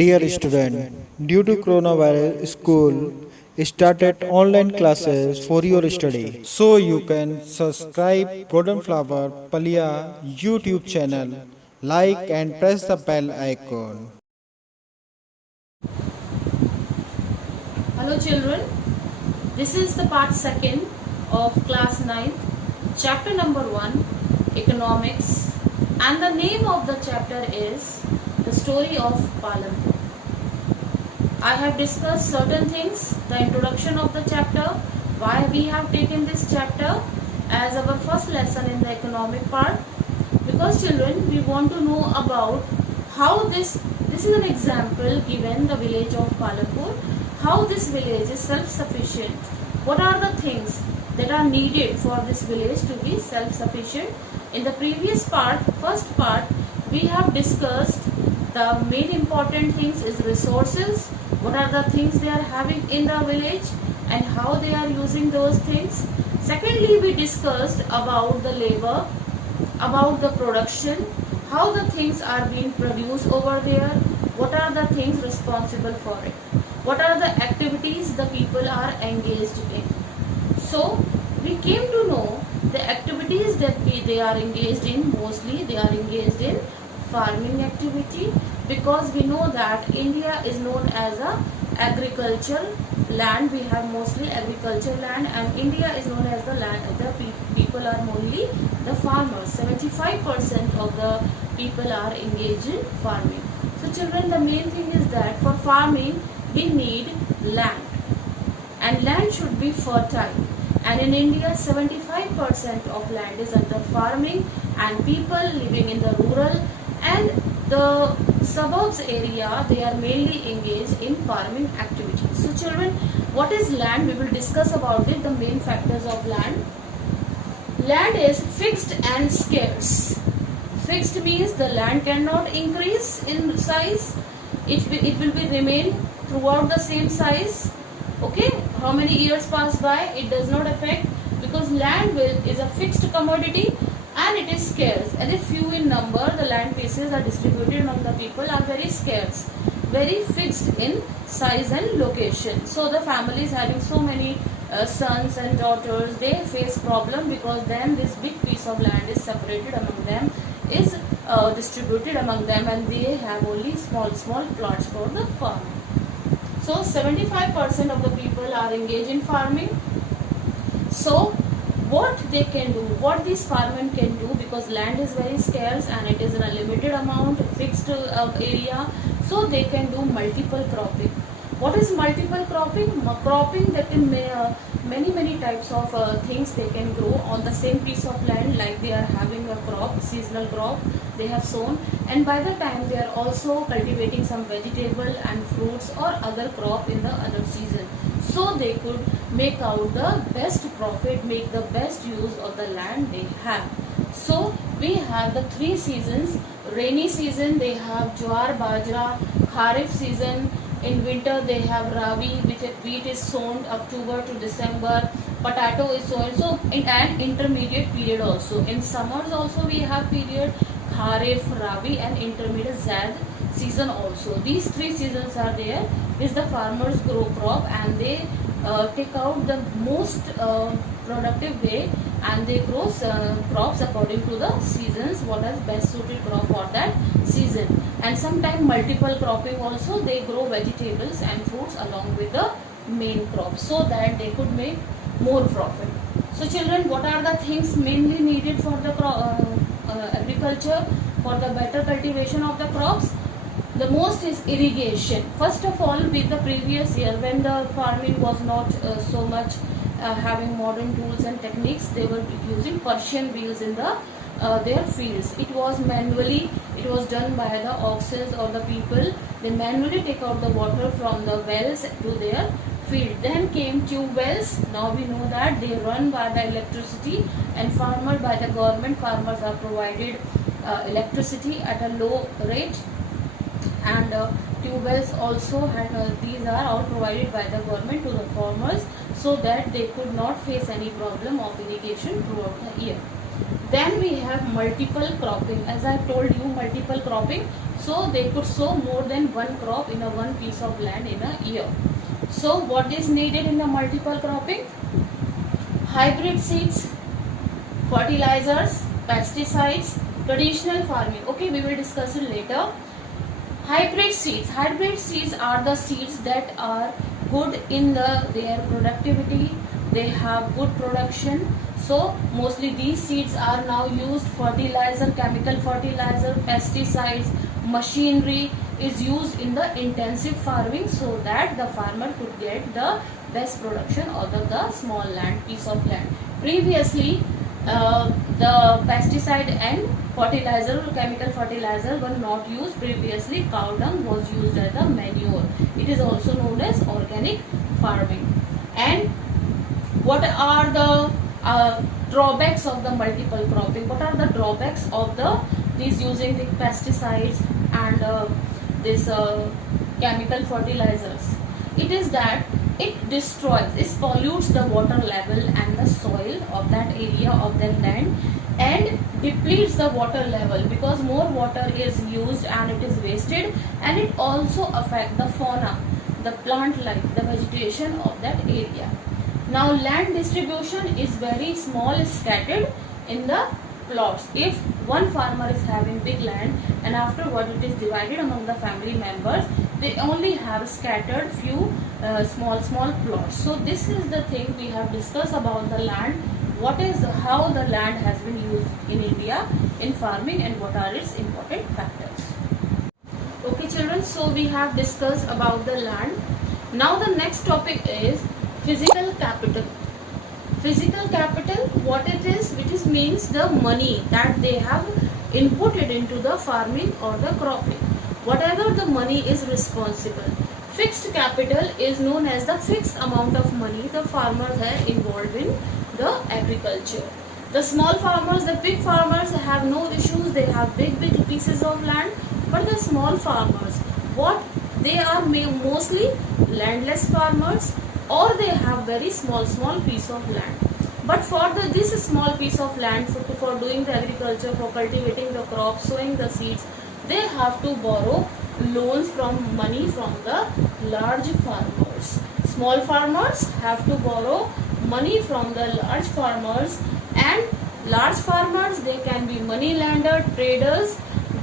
Dear student, due to coronavirus, school started online classes for your study. So you can subscribe Golden Flower Palia YouTube channel, like and press the bell icon. Hello children, this is the part 2nd of class 9th, chapter number 1, economics, and the name of the chapter is the story of Palanpur. I have discussed certain things, the introduction of the chapter, why we have taken this chapter as our first lesson in the economic part, because children, we want to know about how this is an example given the village of Palanpur, how this village is self-sufficient, what are the things that are needed for this village to be self-sufficient. In the previous part, first part, we have discussed the main important things is resources, what are the things they are having in the village and how they are using those things. Secondly, we discussed about the labor, about the production, how the things are being produced over there, what are the things responsible for it, what are the activities the people are engaged in. So we came to know the activities that they are engaged in. Mostly they are engaged in farming activity, because we know that India is known as a agricultural land. We have mostly agricultural land, and India is known as the land. The people are mainly the farmers. 75% of the people are engaged in farming. So children, the main thing is that for farming we need land, and land should be fertile. And in India, 75% of land is under farming, and people living in the rural and the suburbs area, they are mainly engaged in farming activities. So children, what is land? We will discuss about it, the main factors of land. Land is fixed and scarce. Fixed means the land cannot increase in size. It will be remain throughout the same size. Okay, how many years pass by, it does not affect, because land is a fixed commodity and it is scarce. And if few in number, the land pieces are distributed among the people are very scarce, very fixed in size and location. So the families having so many sons and daughters, they face problem, because then this big piece of land is separated among them, is distributed among them, and they have only small plots for the farming. So 75% of the people are engaged in farming. So what they can do, what these farmers can do, because land is very scarce and it is in a limited amount, fixed area, so they can do multiple cropping. What is multiple cropping? Cropping, that can many types of things they can grow on the same piece of land, like they are having a crop, seasonal crop they have sown, and by the time they are also cultivating some vegetable and fruits or other crop in the other season, so they could make out the best profit, make the best use of the land they have. So we have the 3 seasons. Rainy season they have jowar, bajra. Kharif season, in winter they have rabi, which wheat is sown October to December. Potato is sown. So in an intermediate period also. In summers also we have period Kharif, Rabi, and intermediate Zaid season also. These 3 seasons are there, which the farmers grow crop, and they take out the most productive way, and they grow crops according to the seasons, what is best suited crop for that season. And sometimes multiple cropping also, they grow vegetables and fruits along with the main crop, so that they could make more profit. So children, what are the things mainly needed for the agriculture, for the better cultivation of the crops? The most is irrigation. First of all, with the previous year, when the farming was not so much having modern tools and techniques, they were using Persian wheels in their fields. It was manually, it was done by the oxen or the people. They manually take out the water from the wells to their field. Then came tube wells. Now we know that they run by the electricity, and farmers, by the government, farmers are provided electricity at a low rate. And tube wells also had, these are all provided by the government to the farmers, so that they could not face any problem of irrigation throughout the year. Then we have multiple cropping. As I told you, multiple cropping. So they could sow more than one crop in a one piece of land in a year. So what is needed in the multiple cropping? Hybrid seeds, fertilizers, pesticides, traditional farming. Okay, we will discuss it later. Hybrid seeds. Hybrid seeds are the seeds that are good in their productivity. They have good production. So mostly these seeds are now used. Fertilizer, chemical fertilizer, pesticides, machinery is used in the intensive farming so that the farmer could get the best production out of the small land, piece of land. Previously, the pesticide and fertilizer, chemical fertilizer were not used. Previously, cow dung was used as a manure. It is also known as organic farming. And what are the drawbacks of the multiple cropping? What are the drawbacks of these using the pesticides and this chemical fertilizers? It is that it destroys, it pollutes the water level and the soil of that area of that land, and depletes the water level because more water is used and it is wasted, and it also affects the fauna, the plant life, the vegetation of that area. Now land distribution is very small, scattered in the plots. If one farmer is having big land and afterward it is divided among the family members, they only have scattered few small plots. So this is the thing we have discussed about the land. How the land has been used in India in farming and what are its important factors. Okay children, so we have discussed about the land. Now the next topic is physical capital. Physical capital, what it is? It means the money that they have inputted into the farming or the cropping. Whatever the money is responsible. Fixed capital is known as the fixed amount of money the farmers have involved in the agriculture. The small farmers, the big farmers have no issues. They have big pieces of land. But the small farmers, what they are mostly landless farmers, or they have very small piece of land. But for this small piece of land for doing the agriculture, for cultivating the crops, sowing the seeds, they have to borrow loans money from the large farmers. Small farmers have to borrow money from the large farmers, and large farmers, they can be money lender, traders,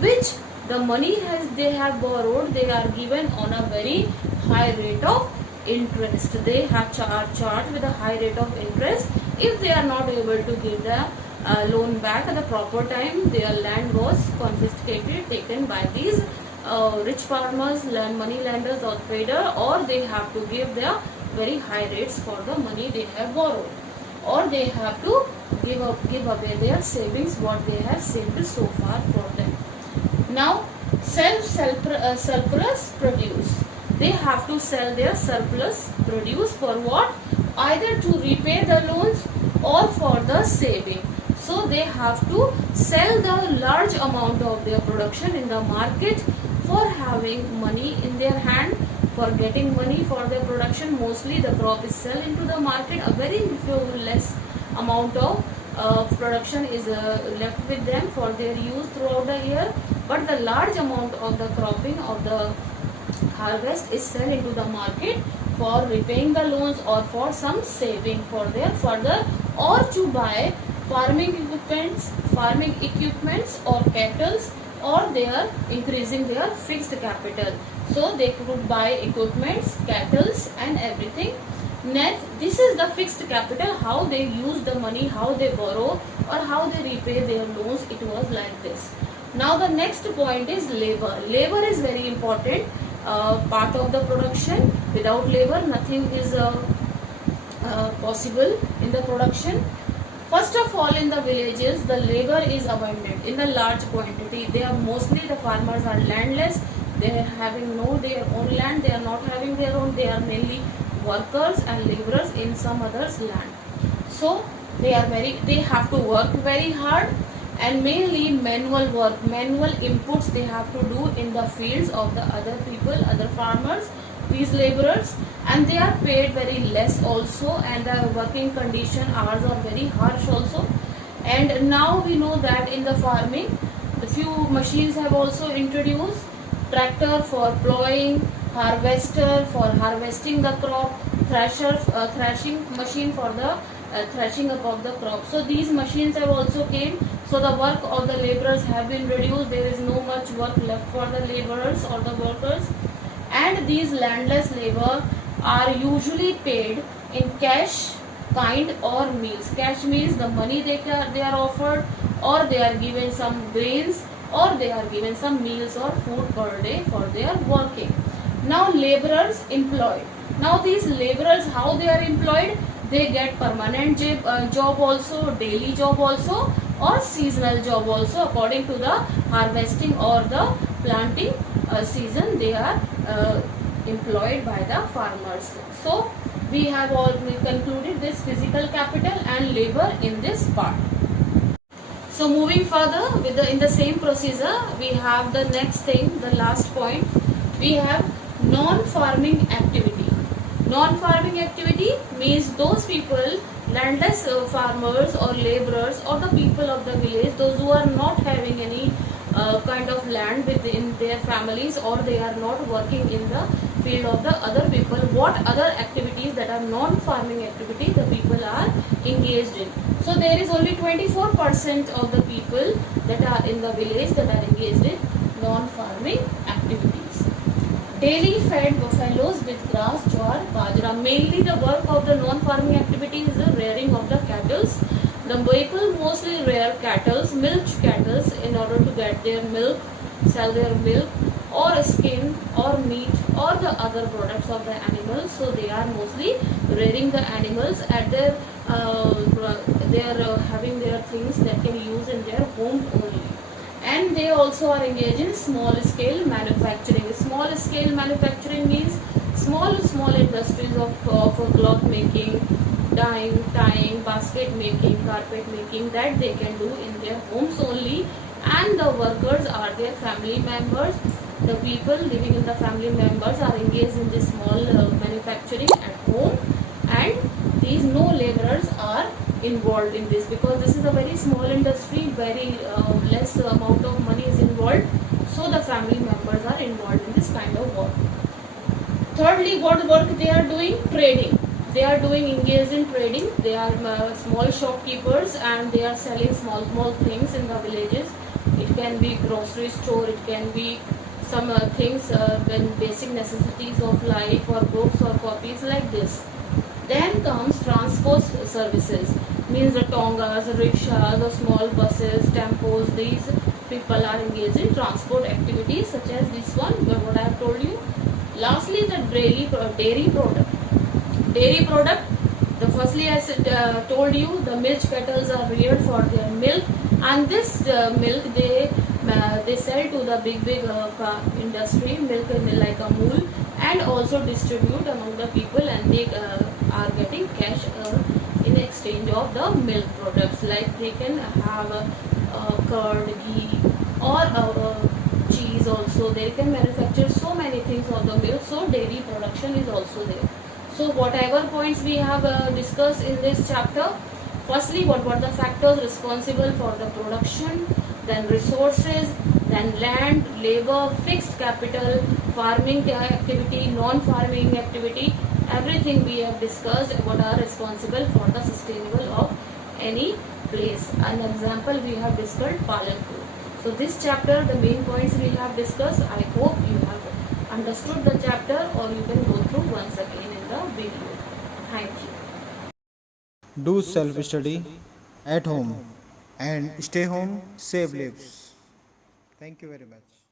which the money they have borrowed, they are given on a very high rate of interest. They have charged with a high rate of interest. If they are not able to give the loan back at the proper time, their land was confiscated, taken by these rich farmers, money lenders or trader, or they have to give their very high rates for the money they have borrowed, or they have to give away their savings, what they have saved so far for them. Now surplus produce. They have to sell their surplus produce for what? Either to repay the loans or for the saving. So they have to sell the large amount of their production in the market for having money in their hand, for getting money for their production. Mostly the crop is sold into the market. A very less amount of production is left with them for their use throughout the year. But the large amount of the cropping of the harvest is sold into the market for repaying the loans or for some saving for their further, or to buy farming equipments or cattle, or they are increasing their fixed capital. So they could buy equipments, cattle and everything. Next, this is the fixed capital, how they use the money, how they borrow or how they repay their loans. It was like this. Now the next point is labor. Labor is very important part of the production. Without labor, nothing is possible in the production. First of all, in the villages, the labor is abundant in the large quantity. They are mostly, the farmers are landless. They are having their own land. They are not having their own. They are mainly workers and laborers in some others' land. So they have to work very hard, and mainly manual work, manual inputs they have to do in the fields of the other people, other farmers, these laborers, and they are paid very less also, and the working condition hours are very harsh also. And now we know that in the farming, the few machines have also introduced: tractor for plowing, harvester for harvesting the crop, thrashing machine for the thrashing up of the crop. So these machines have also came. So the work of the laborers have been reduced. There is no much work left for the laborers or the workers. And these landless labor are usually paid in cash, kind or meals. Cash means the money they are offered, or they are given some grains, or they are given some meals or food per day for their working. Now laborers employed. Now these laborers, how they are employed? They get permanent job also, daily job also, or seasonal job also, according to the harvesting or the planting season. They are employed by the farmers. So we have already concluded this physical capital and labor in this part. So moving further with in the same procedure, we have the next thing, the last point. We have non-farming activity. Non-farming activity means those people, landless farmers or laborers or the people of the village, those who are not having any kind of land within their families, or they are not working in the field of the other people. What other activities that are non-farming activity the people are engaged in? So there is only 24% of the people that are in the village that are engaged in non-farming activities. Daily fed buffaloes with grass, jowar, bajra. Mainly the work of the non-farming activity is the rearing of the cattle. The people mostly rear cattle, milch cattle, in order to get their milk, sell their milk, or skin, or meat, or the other products of the animals. So they are mostly rearing the animals at their, they are having their things that can use in their home only. And they also are engaged in small scale manufacturing. Small scale manufacturing means small industries of cloth making, dyeing, tying, basket making, carpet making, that they can do in their homes only. And the workers are their family members. The people living in the family members are engaged in this small manufacturing at home, and these no laborers are involved in this, because this is a very small industry, very less amount of money is involved. So the family members are involved in this kind of work. Thirdly, what work they are doing? Trading. They are doing engaged in trading. They are small shopkeepers, and they are selling small things in the villages. It can be grocery store, it can be some things, when basic necessities of life, or books or copies, like this. Then comes transport services, means the tongas, rickshaws, or small buses, tempos. These people are engaged in transport activities such as this one, what I have told you. Lastly, the dairy product. Dairy product. The firstly I said, told you the milk cattle are reared for their milk, and this milk they sell to the big industry, milk like Amul, and also distribute among the people, and they are getting cash in exchange of the milk products. Like they can have curd, ghee, or cheese also. They can manufacture so many things of the milk. So dairy production is also there. So whatever points we have discussed in this chapter, firstly what were the factors responsible for the production, then resources, then land, labor, fixed capital, farming activity, non-farming activity, everything we have discussed what are responsible for the sustainable of any place. An example we have discussed Palanpur. So this chapter, the main points we have discussed. I hope you have understood the chapter, or you can go through once again in the video. Thank you. Do self-study at home and stay home, save lives. Thank you very much.